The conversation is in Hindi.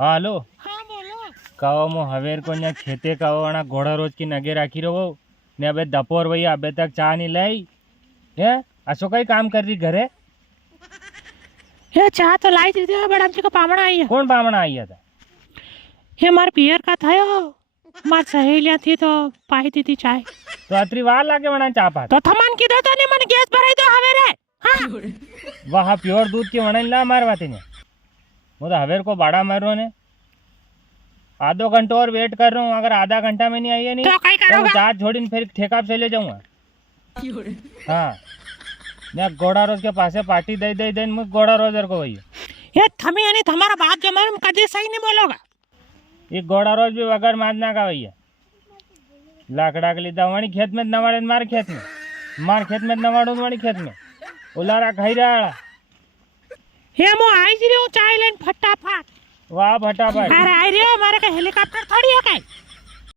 हाँ हेलो हाँ बोलो। कहो मो हवेर को न्या खेते कहो वणा घोड़ा रोज की नगे राखी रहो ने अबे दपोर वही अबे तक चा नहीं लाई है असो कई काम कर रही घरे ये चाह तो लाई थी बट आमची को पामणा आई है। कौन बामणा आई था ये मार पियर का था यो मार सहेलियां थी तो पाई थी चाय तो अतरी वार लागे वणा चा पात तो थमन की दो तो नहीं मन गैस भराई दो हवेरे। हाँ वहाँ प्योर दूध की वणा ला मारवाती ने वो तो हवेर को बाड़ा मारो ने आधो घंटो और वेट कर रहा हूँ अगर आधा घंटा में नहीं आई है नहीं तो कई तो करोगा? चार छोड़ी फिर ठेका पे ले जाऊंगा हाँ मैं घोड़ा रोज के पासे पार्टी दे दे दे मुझे घोड़ा रोजर को वही ये थमी यानी तुम्हारा बात जो मैं कभी सही नहीं बोलोगा। ये घोड़ा रोज भी वगर मारना का भैया लाकड़ा के लिए वाणी खेत में नवाड़े मार खेत में नवाड़ो वाणी खेत में उलारा खाई रहा ये मो आई जी हूँ चाय लेन फटाफट। वाह फटाफट अरे आई रही हो हमारे का हेलीकॉप्टर थोड़ी है कहीं।